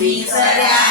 Sim, será.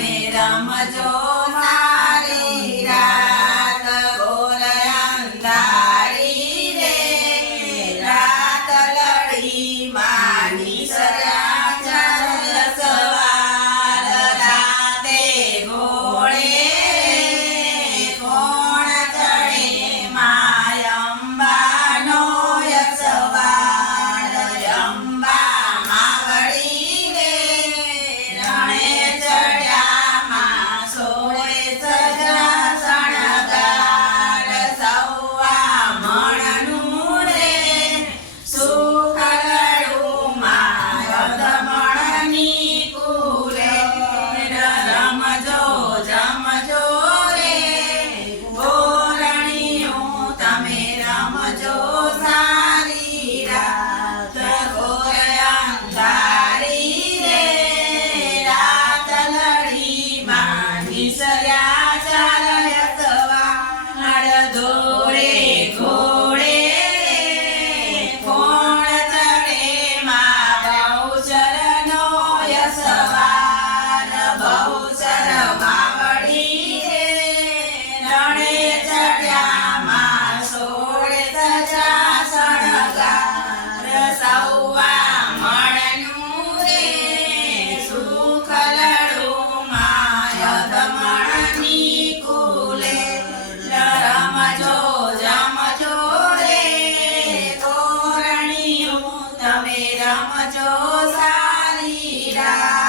તમે રમજો सया સમજો સારી રા